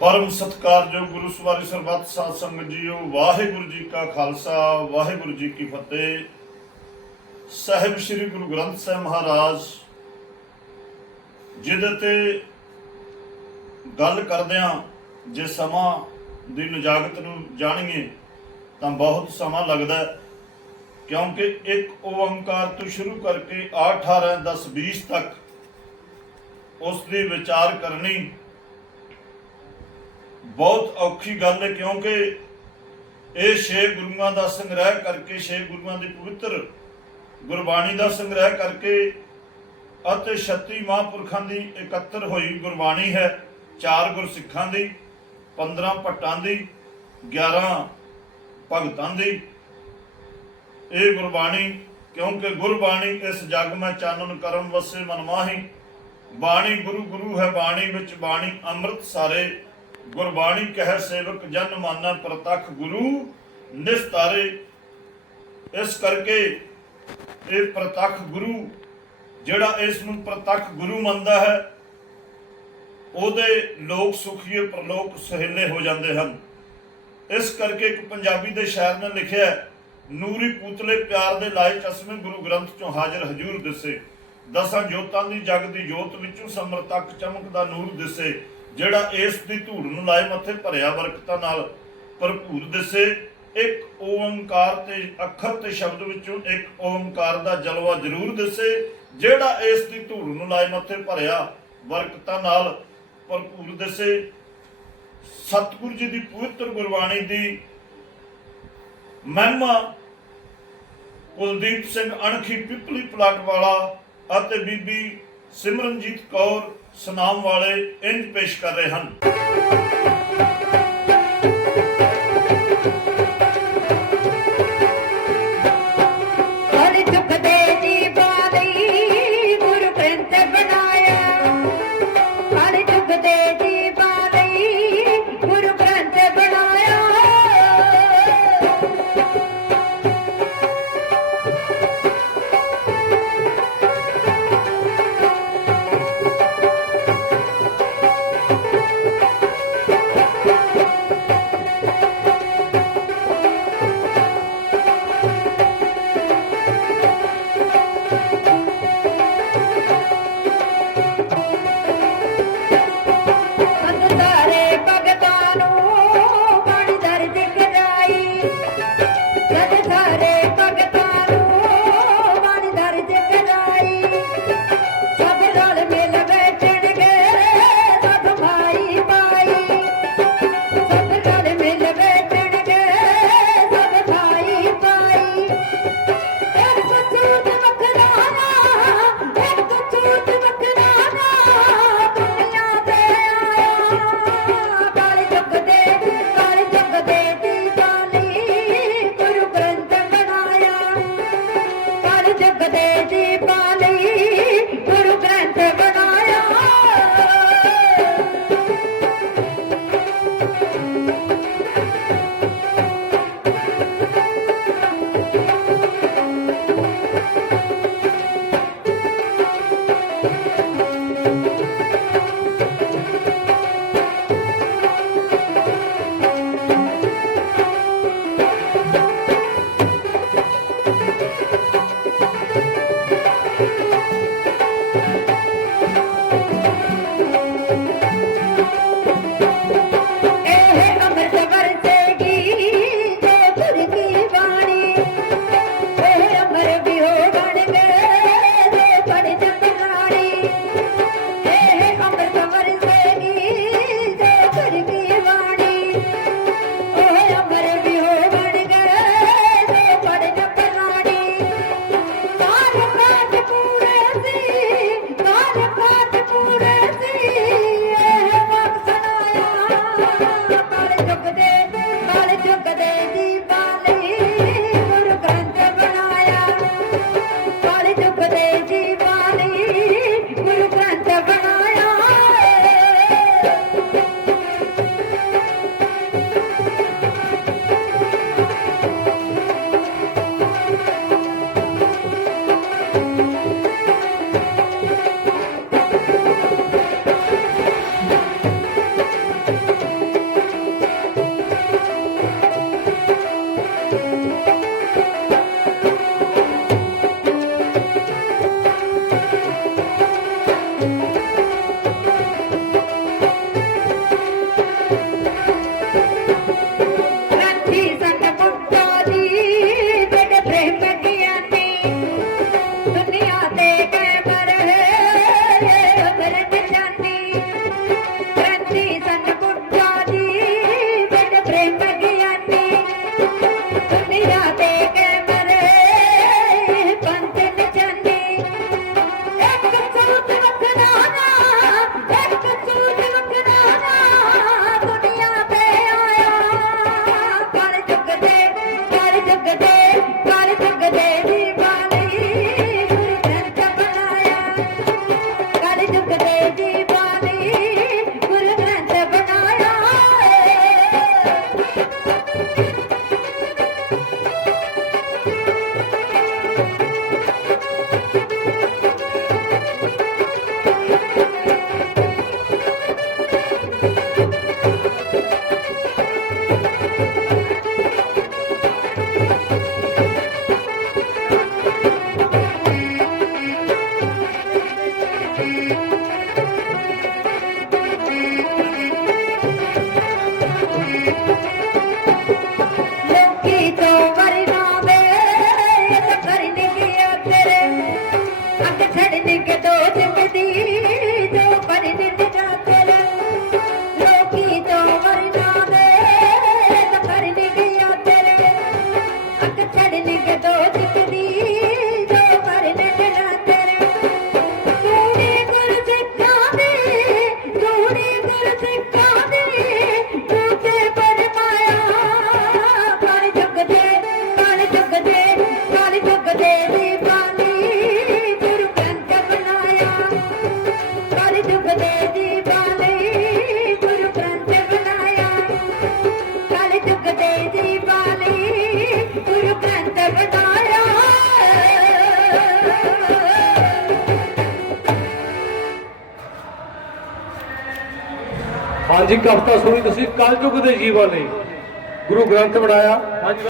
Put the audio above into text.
ਪਰਮ ਸਤਿਕਾਰਯੋਗ ਗੁਰੂ ਸਵਾਰੀ ਸਰਬੱਤ ਸਾਧ ਸੰਗਤ ਜੀਓ, ਵਾਹਿਗੁਰੂ ਜੀ ਕਾ ਖਾਲਸਾ, ਵਾਹਿਗੁਰੂ ਜੀ ਕੀ ਫਤਿਹ। ਸਾਹਿਬ ਸ੍ਰੀ ਗੁਰੂ ਗ੍ਰੰਥ ਸਾਹਿਬ ਮਹਾਰਾਜ, ਜਿਹਦੇ ਤੇ ਗੱਲ ਕਰਦਿਆਂ ਜੇ ਸਮਾਂ ਦੀ ਨਜਾਗਤ ਨੂੰ ਜਾਣੀਏ, ਤਾਂ ਬਹੁਤ ਸਮਾਂ ਲੱਗਦਾ ਕਿਉਂਕਿ ਇੱਕ ਓੰਕਾਰ ਤੋਂ ਸ਼ੁਰੂ ਕਰਕੇ 8 18 10 20 ਤੱਕ ਉਸ ਦੀ ਵਿਚਾਰ ਕਰਨੀ ਬਹੁਤ ਔਖੀ ਗੱਲ ਹੈ, ਕਿਉਂਕਿ ਇਹ ਛੇ ਗੁਰੂਆਂ ਦਾ ਸੰਗ੍ਰਹਿ ਕਰਕੇ, ਛੇ ਗੁਰੂਆਂ ਦੀ ਪਵਿੱਤਰ ਗੁਰਬਾਣੀ ਦਾ ਸੰਗ੍ਰਹਿ ਕਰਕੇ ਅਤੇ 36 ਮਹਾਂਪੁਰਖਾਂ ਦੀ ਇਕੱਤਰ ਹੋਈ ਗੁਰਬਾਣੀ ਹੈ, ਚਾਰ ਗੁਰਸਿੱਖਾਂ ਦੀ 15 ਭੱਟਾਂ ਦੀ 11 ਭਗਤਾਂ ਦੀ। ਇਹ ਗੁਰਬਾਣੀ, ਕਿਉਂਕਿ ਗੁਰਬਾਣੀ ਇਸ ਜਗ ਮੈਂ ਚਾਨਣ ਕਰਮ ਵਸੇ ਮਨ ਮਾਹੀ। ਬਾਣੀ ਗੁਰੂ ਗੁਰੂ ਹੈ, ਬਾਣੀ ਵਿੱਚ ਬਾਣੀ ਅੰਮ੍ਰਿਤ ਸਾਰੇ ਗੁਰਬਾਣੀ ਕਹਿ ਸੇਵਕ ਜਨ ਮਾਨੈ ਪ੍ਰਤੱਖ ਗੁਰੂ ਨਿਸਤਾਰੇ। ਇਸ ਕਰਕੇ ਇਹ ਪ੍ਰਤੱਖ ਗੁਰੂ ਜਿਹੜਾ ਇਸ ਨੂੰ ਪ੍ਰਤੱਖ ਗੁਰੂ ਮੰਨਦਾ ਹੈ ਉਹਦੇ ਲੋਕ ਸੁਖੀਏ ਪ੍ਰਲੋਕ ਸਹਿਲੇ ਹੋ ਜਾਂਦੇ ਹਨ। ਇਸ ਕਰਕੇ ਇੱਕ ਪੰਜਾਬੀ ਦੇ ਸ਼ਾਇਰ ਨੇ ਲਿਖਿਆ ਹੈ, ਨੂਰੀ ਪੂਤਲੇ ਪਿਆਰ ਦੇ ਲਾਏ ਚਸ਼ਮੇ ਗੁਰੂ ਗ੍ਰੰਥ ਚੋਂ ਹਾਜ਼ਰ ਹਜੂਰ ਦਿਸੇ। ਦਸਾਂ ਜੋਤਾਂ ਦੀ ਜਗ ਦੀ ਜੋਤ ਵਿੱਚੋਂ ਸਮਰ ਤੱਕ ਚਮਕਦਾ ਨੂਰ ਦਿਸੇ। ਜਿਹੜਾ ਇਸ ਦੀ ਧੂੜ ਨੂੰ ਲਾਏ ਮੱਥੇ ਭਰਿਆ ਬਰਕਤਾਂ ਨਾਲ ਭਰਪੂਰ ਦਿਸੇ, ਇੱਕ ਓੰਕਾਰ ਤੇ ਅੱਖਰ ਤੇ ਸ਼ਬਦ ਵਿੱਚੋਂ ਇੱਕ ਓੰਕਾਰ ਦਾ ਜਲਵਾ ਜ਼ਰੂਰ ਦਿਸੇ, ਜਿਹੜਾ ਇਸ ਦੀ ਧੂੜ ਨੂੰ ਲਾਏ ਮੱਥੇ ਭਰਿਆ ਬਰਕਤਾਂ ਨਾਲ ਭਰਪੂਰ ਦਿਸੇ। ਸਤਿਗੁਰੂ ਜੀ ਦੀ ਪਵਿੱਤਰ ਗੁਰਬਾਣੀ ਦੀ ਮਹਿਮਾ ਕੁਲਦੀਪ ਸਿੰਘ ਅਣਖੀ ਪਿਪਲੀ ਪਲਾਟ ਵਾਲਾ ਅਤੇ ਬੀਬੀ ਸਿਮਰਨਜੀਤ ਕੌਰ ਸੁਨਾਮ ਵਾਲੇ ਇੰਜ ਪੇਸ਼ ਕਰ ਰਹੇ ਹਨ। ਹਰ ਦੁਖ ਹਾਂਜੀ ਕਵਿਤਾ ਸੁਣੀ ਤੁਸੀਂ। ਕਲਯੁਗ ਦੇ ਜੀਵਨ ਲਈ ਗੁਰੂ ਗ੍ਰੰਥ ਬਣਾਇਆ।